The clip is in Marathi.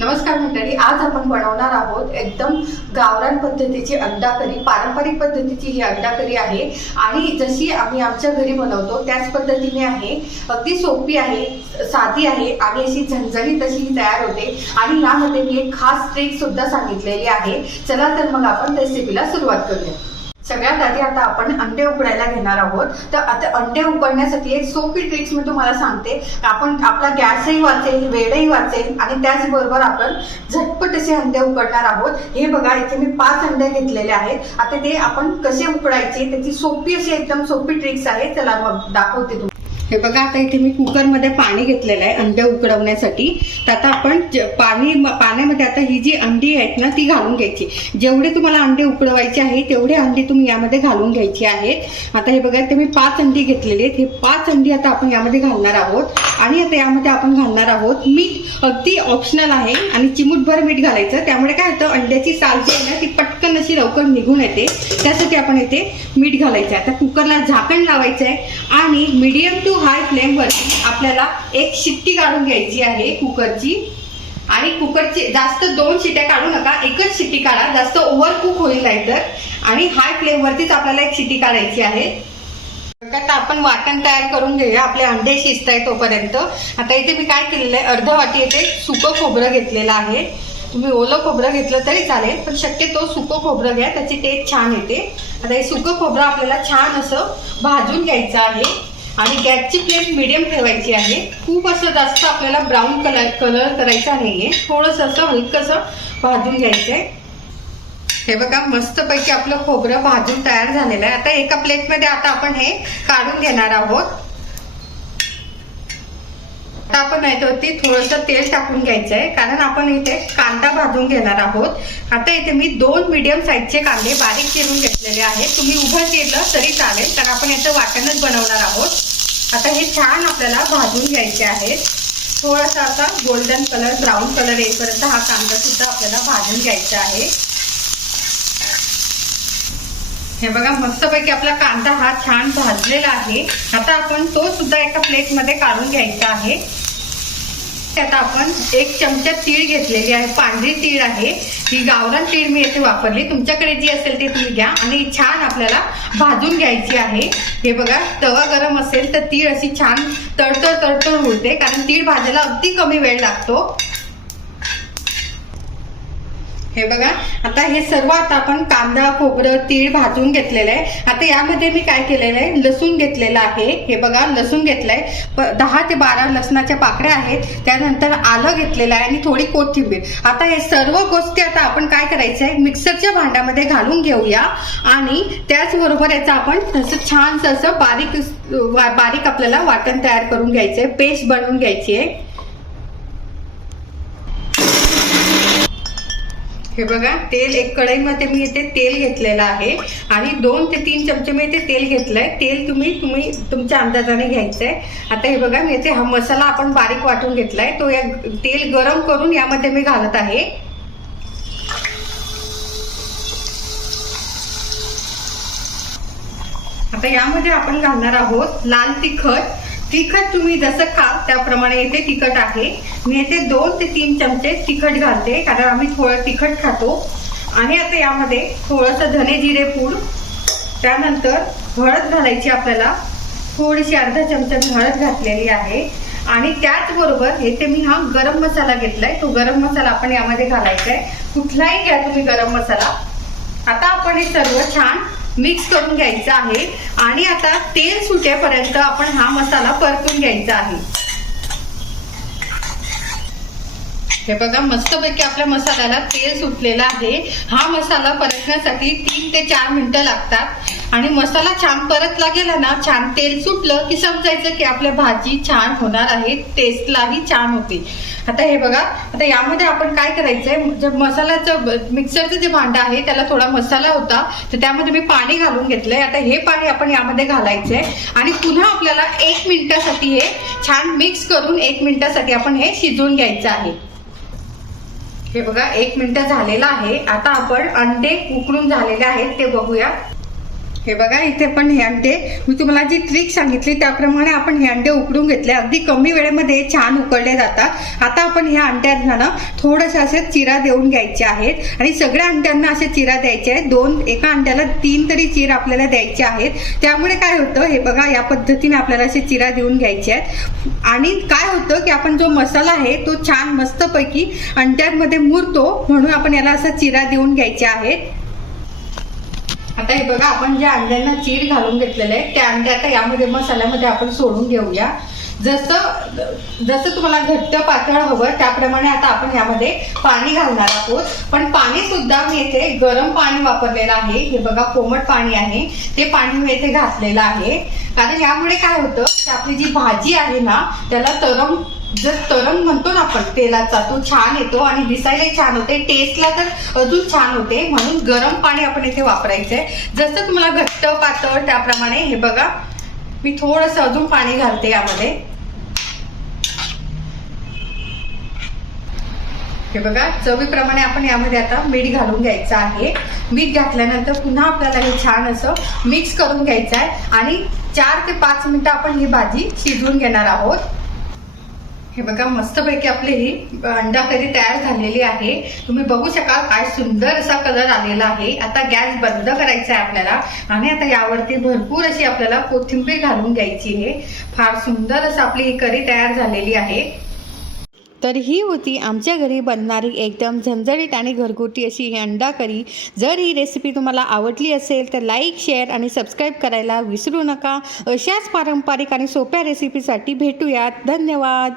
नमस्कार मंडळी आज आपण बनवणार आहोत एकदम गावरान पद्धतीची अंडा करी पारंपरिक पद्धतीची ही अंडा करी आहे. आणि जशी आम्ही आमच्या घरी बनवतो त्याच पद्धतीने आहे. अगदी सोपी आहे साधी आहे आणि अशी झणझणीत अशी ही तयार होते. आणि यामध्ये मी एक खास ट्रिक सुद्धा सांगितलेली आहे. चला तर मग आपण रेसिपीला सुरुवात करूया. सगळ्यात आधी आता आपण अंडे उकडायला घेणार आहोत. तर आता अंडे उकडण्यासाठी एक सोपी ट्रिक्स मी तुम्हाला सांगते. आपण आपला गॅसही वाचेल वेळही वाचेल आणि त्याचबरोबर आपण झटपट असे अंडे उकडणार आहोत. हे बघा इथे मी पाच अंडे घेतलेले आहेत. आता ते आपण कसे उकडायचे त्याची सोपी अशी एकदम सोपी ट्रिक्स आहे. चला मग दाखवते तुम्ही हे बघा आता इथे मी कुकरमध्ये पाणी घेतलेलं आहे अंडे उकडवण्यासाठी तर आता आपण पाणी पाण्यामध्ये आता ही जी अंडी आहेत ना ती घालून घ्यायची. जेवढे तुम्हाला अंडे उकडवायचे आहे तेवढे अंडी तुम्ही यामध्ये घालून घ्यायची आहेत आता हे बघा ते मी पाच अंडी घेतलेली आहेत. हे पाच अंडी आता आपण यामध्ये घालणार आहोत. आणि आता यामध्ये आपण घालणार आहोत मीठ. अगदी ऑप्शनल आहे. आणि चिमूटभर मीठ घालायचं. त्यामुळे काय होतं अंड्याची साल जी आहे ना ती पटकन अशी लवकर निघून येते. त्यासाठी आपण येथे मीठ घालायचं आहे. आता कुकरला झाकण लावायचं आहे. आणि मीडियम टू हाय फ्लेमवरती आपल्याला एक शिट्टी काढून घ्यायची आहे कुकरची. आणि कुकरची जास्त दोन शिट्या काढू नका एकच शिट्टी काढा जास्त ओव्हर कुक होईल नाही तर. आणि हाय फ्लेमवरतीच आपल्याला एक शिट्टी काढायची आहे. आता आपण वाटण तयार करून घेऊया आपले अंडे शिजत आहे तोपर्यंत. आता इथे मी काय केलेलं आहे अर्ध वाटी इथे सुकं खोबरं घेतलेलं आहे. तुम्ही ओलं खोबरं घेतलं तरी चालेल पण शक्यतो सुकं खोबरं घ्या त्याची टेस्ट छान येते. आता हे सुकं खोबरं आपल्याला छान असं भाजून घ्यायचं आहे. आणि गॅसची फ्लेम मिडियम ठेवायची आहे. खूप असं जास्त आपल्याला ब्राऊन कलर कलर करायचा नाहीये. थोडंसं असं हलकंसं भाजून घ्यायचंय. हे बघा मस्तपैकी आपलं खोबरं भाजून तयार झालेलं आहे. आता एका प्लेटमध्ये आता आपण हे काढून घेणार आहोत. आता आपण याच्यावरती थोडंसं तेल टाकून घ्यायचं आहे कारण आपण इथे कांदा भाजून घेणार आहोत. आता इथे मी दोन मीडियम साईजचे कांदे बारीक चिरून घेतलेले आहेत. तुम्ही उभं केलं तरी चालेल कारण आपण याचं वाटणच बनवणार आहोत. आता हे छान आपल्याला भाजून घ्यायचे आहेत थोडासा आता गोल्डन कलर ब्राऊन कलर येईपर्यंत हा कांदा सुद्धा आपल्याला भाजून घ्यायचा आहे. हे बघा मस्तपैकी आपला कांदा हा छान भाजलेला आहे. आता आपण तो सुद्धा एका प्लेटमध्ये काढून घ्यायचा आहे. आता आपण एक चमचा तीळ घेतलेली आहे पांढरी तीळ आहे. ही गावरान तीळ मी येथे वापरली. तुमच्याकडे जी असेल ती तुम्ही घ्या आणि छान आपल्याला भाजून घ्यायची आहे. हे बघा तवा गरम असेल तर तीळ अशी छान तडतड तडतड होते कारण तीळ भाजायला अगदी कमी वेळ लागतो. हे बघा. आता हे सर्व आता आपण कांदा खोबरं तीळ भाजून घेतलेलं आहे. आता यामध्ये मी काय केलेलं आहे? लसूण घेतलेलं आहे. हे बघा लसूण घेतलंय. प- दहा ते बारा लसणाच्या पाकळ्या आहेत. त्यानंतर आलं घेतलेलं आहे आणि थोडी कोथिंबीर. आता हे सर्व गोष्टी आता आपण काय करायचं आहे? मिक्सरच्या भांड्यामध्ये घालून घेऊया. आणि त्याचबरोबर याचं आपण तसं छानसं असं बारीक बारीक आपल्याला वाटण तयार करून घ्यायचंय. पेस्ट बनवून घ्यायची आहे हे बघा तेल एक कढईमध्ये मी इथे तेल घेतलेलं आहे. आणि दोन ते तीन चमचे मी इथे तेल घेतलंय. तेल तुम्ही तुम्ही तुमच्या अंदाजाने घ्यायचंय. आता हे बघा मी इथे हा मसाला आपण बारीक वाटून घेतलाय. तो या तेल गरम करून यामध्ये मी घालत आहे. आता यामध्ये आपण घालणार आहोत लाल तिखट. तिखट तुम्ही जसं खा त्याप्रमाणे इथे तिखट आहे. मी येथे दोन ते तीन चमचे तिखट घालते कारण आम्ही थोडं तिखट खातो. आणि आता यामध्ये थोडंसं धने जिरे पूड. त्यानंतर हळद घालायची आपल्याला. थोडीशी अर्धा चमचा मी हळद घातलेली आहे. आणि त्याचबरोबर येथे मी हा गरम मसाला घेतलाय. तो गरम मसाला आपण यामध्ये घालायचा आहे कुठलाही घ्या तुम्ही गरम मसाला. आता आपण हे सर्व छान मिक्स करून घ्यायचं आहे. आणि आता तेल सुटेपर्यंत आपण हा मसाला परतून घ्यायचा आहे. हे बघा मस्तपैकी आपल्या मसाल्याला तेल सुटलेलं आहे. हा मसाला परतण्यासाठी तीन ते चार मिनिटं लागतात. आणि मसाला छान परतला गेला ना छान तेल सुटलं की समजायचं की आपल्या भाजी छान होणार आहे टेस्टलाही छान होते. आता हे बघा आता यामध्ये आपण काय करायचंय? जे मसाल्याचं मिक्सरचं जे भांडं आहे त्याला थोडा मसाला होता तर त्यामध्ये मी पाणी घालून घेतलंय. आता हे पाणी आपण यामध्ये घालायचंय. आणि पुन्हा आपल्याला एक मिनिटासाठी हे छान मिक्स करून एक मिनिटासाठी आपण हे शिजवून घ्यायचं आहे. हे बघा एक मिनिट झालेलं आहे. आता आपण अंडे उकळून झालेले आहेत ते बघूया. हे बघा इथे पण हे अंडे. मी तुम्हाला जी ट्रिक सांगितली त्याप्रमाणे आपण हे अंडे उकडून घेतले. अगदी कमी वेळेमध्ये छान उकडले जातात. आता आपण ह्या अंड्यांना ना थोडेसे असे चिरा देऊन घ्यायचे आहेत. आणि सगळ्या अंड्यांना असे चिरा द्यायचे आहेत. दोन एका अंड्याला तीन तरी चिर आपल्याला द्यायचे आहेत. त्यामुळे काय होतं हे बघा या पद्धतीने आपल्याला असे चिरा देऊन घ्यायचे आहेत. आणि काय होतं की आपण जो मसाला आहे तो छान मस्तपैकी अंड्यांमध्ये मुरतो. म्हणून आपण याला असा चिरा देऊन घ्यायचे आहेत. आता हे बघा आपण ज्या अंड्यांना चीड घालून घेतलेलं आहे त्या अंड्या आता यामध्ये मसाल्यामध्ये आपण सोडून घेऊया. जसं जसं तुम्हाला घट्ट पातळ हवं त्याप्रमाणे आता आपण यामध्ये पाणी घालणार आहोत. पण पाणी सुद्धा मी येथे गरम पाणी वापरलेलं आहे. हे बघा कोमट पाणी आहे. ते पाणी मी येथे घातलेलं आहे. कारण यामुळे काय होतं की आपली जी भाजी आहे ना त्याला तरम जर तरंग म्हणतो ना आपण तेलाचा तो छान येतो आणि दिसायलाही छान होते टेस्टला तर अजून छान होते. म्हणून गरम पाणी आपण इथे वापरायचंय. जसं तुम्हाला घट्ट पातळ त्याप्रमाणे हे बघा मी थोडंसं अजून पाणी घालते यामध्ये. हे बघा चवीप्रमाणे आपण यामध्ये आता मीठ घालून घ्यायचं आहे. मीठ घातल्यानंतर पुन्हा आपल्याला हे छान असं मिक्स करून घ्यायचं आहे आणि चार ते पाच मिनिटं आपण ही भाजी शिजवून घेणार आहोत. हे बघा मस्तपैकी आपली ही अंडा करी तयार झालेली आहे. तुम्ही बघू शकाल काय सुंदर असा कलर आलेला आहे. आता गॅस बंद करायचा आहे आपल्याला. आणि आता यावरती भरपूर अशी आपल्याला कोथिंबीर घालून घ्यायची आहे. फार सुंदर असं आपली ही करी तयार झालेली आहे. तर ही होती आमच्या घरी बनणारी एकदम झणझणीत आणि घरगुती अशी ही अंडा करी जर ही रेसिपी तुम्हाला आवडली असेल तर लाईक शेअर आणि सबस्क्राईब करायला विसरू नका. अशाच पारंपरिक आणि सोप्या रेसिपीसाठी भेटूयात. धन्यवाद.